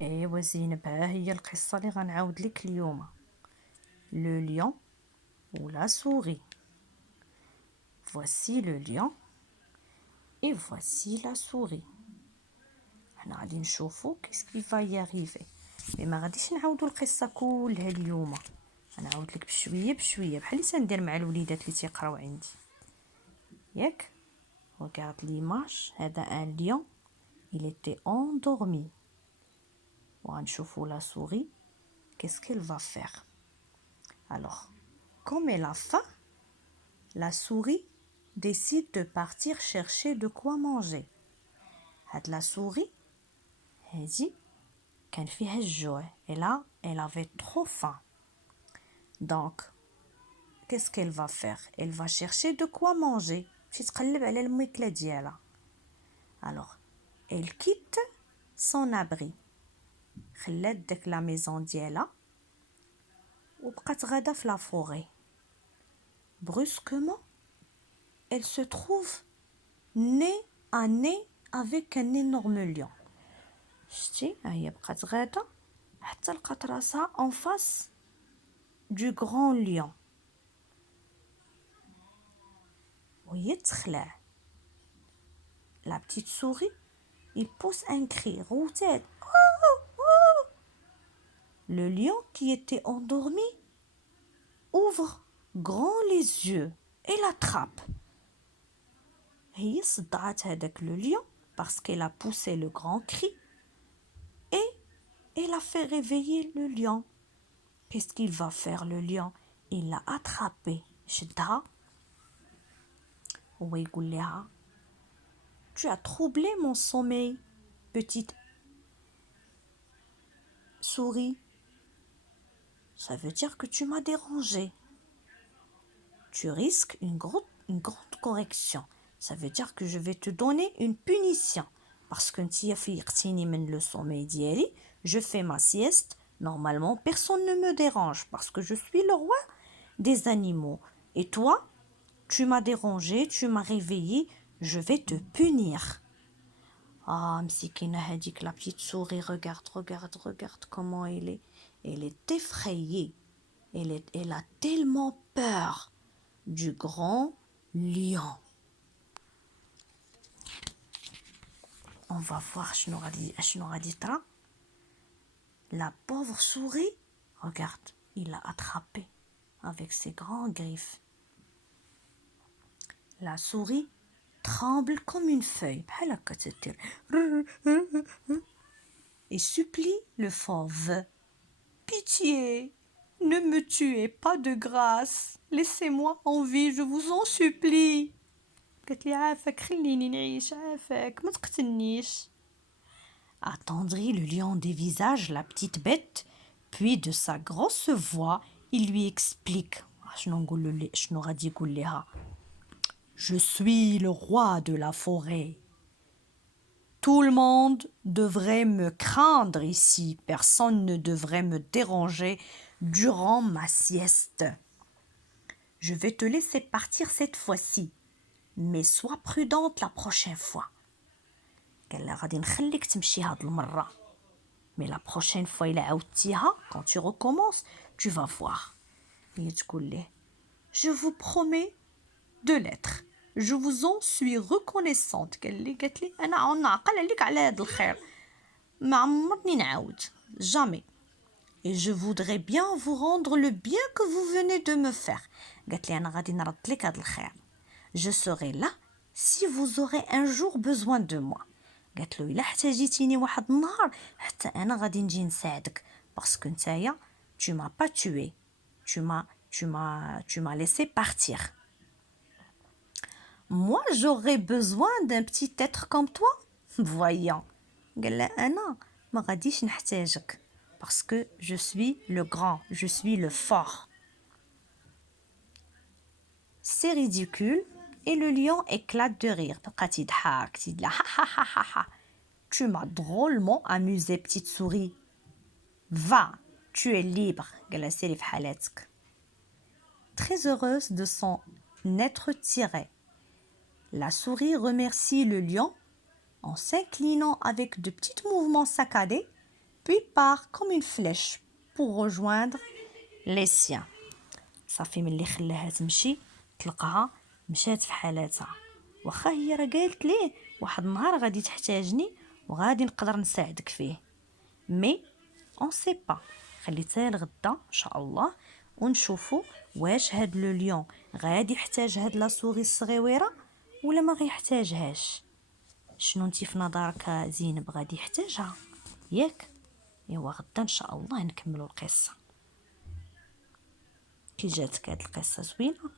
ايوا زينب، ها هي القصة اللي غنعاود لك اليوم. لو lion ou la souris. Voici le lion et voici la souris. حنا غادي نشوفو qu'est-ce qui va y arriver. مي ما غاديش نعاودو القصة كلها اليوم، غنعاود لك بشوية بشوية بحال اللي تندير مع الوليدات اللي تيقراو عندي. ياك regarde l'image. هذا un lion, il était endormi. وغنشوفو la souris, qu'est-ce qu'elle va faire. Alors, comme elle a faim, la souris décide de partir chercher de quoi manger. هاد la souris هادي كان فيها الجوع. Et là, elle avait trop faim. Donc, qu'est-ce qu'elle va faire? Elle va chercher de quoi manger. تمشي تقلب على الماكلة ديالها. Alors, elle quitte son abri. خلات داك لا ميزون ديالها وبقات غادا في لا فوري. Brusquement, elle se trouve nez à nez avec un énorme lion. شتي هي بقات غادا حتى لقات راسها en face du grand lion. وهي تخلع. La petite souris, il pousse un cri, routette. Le lion qui était endormi ouvre grand les yeux et l'attrape. هي صدعت هذاك le lion parce qu'elle a poussé le grand cri et elle a fait réveiller le lion. Qu'est-ce qu'il va faire le lion? Il l'a attrapé. شدها هو يقول لها Tu as troublé mon sommeil, petite souris. Ça veut dire que tu m'as dérangé. Tu risques une grande correction. Ça veut dire que je vais te donner une punition. Parce que نتيا فيقتيني من le sommeil ديالي, je fais ma sieste. Normalement, personne ne me dérange parce que je suis le roi des animaux. Et toi, tu m'as dérangé, tu m'as réveillé, je vais te punir. Ah, مسكينة هذيك la petite souris, regarde comment elle est effrayée. Elle a tellement peur du grand lion. On va voir شنو غادي طرا. La pauvre souris, regarde, il l'a attrapée avec ses grandes griffes. La souris tremble comme une feuille بحال هكا تدير et supplie le fauve. Pitié, ne me tuez pas de grâce, laissez-moi en vie, je vous en supplie. قالت لي عافاك خليني نعيش، عافاك ما تقتلنيش. Attendrit le lion des visages la petite bête, puis de sa grosse voix il lui explique. شنو غادي يقول لها. Je suis le roi de la forêt. Tout le monde devrait me craindre ici. Personne ne devrait me déranger durant ma sieste. Je vais te laisser partir cette fois-ci, mais sois prudente la prochaine fois. قال لها غادي نخليك تمشي هاد المرة. Mais la prochaine fois إلا عاودتيها, quand tu recommences, tu vas voir. هي تقول ليه Je vous promets de l'être. Je vous en suis reconnaissante. قالت لي أنا نعقل عليك على هاد الخير. ما عمرني نعاود. Jamais. Et je voudrais bien vous rendre le bien que vous venez de me faire. قالت لي أنا غادي نرد لك هاد الخير. Je serai là si vous aurez un jour besoin de moi. قالت له إلا احتاجيتيني واحد النهار حتى أنا غادي نجي نساعدك. Parce que نتايا tu m'as pas tué. Tu m'as laissé partir. Moi, j'aurais besoin d'un petit être comme toi. Voyons. قال لها أنا ما غاديش نحتاجك. Parce que je suis le grand, je suis le fort. C'est ridicule. Et le lion éclate de rire. بقى تضحك تيد لها ha. Tu m'as drôlement amusé, petite souris. Va, tu es libre. قال لها سيري في حالاتك. Très heureuse de son être tiré. La souris remercie le lion en s'inclinant avec de petits mouvements saccadés, puis part comme une flèche pour rejoindre les siens. صافي ملي خلاها تمشي تلقاها مشات في حالاتها. واخا هي راه قالت ليه واحد النهار غادي تحتاجني وغادي نقدر نساعدك فيه، مي اون سي با. خليتها لغدا ان شاء الله ونشوفوا واش هاد لو ليون غادي يحتاج هاد لا سوغي الصغيره ولا ما غيحتاجهاش. شنو انتي في نظرك زينب غادي يحتاجها ياك؟ ايوا غدا ان شاء الله نكملوا القصه. كي جاتك هاد القصه زوينه؟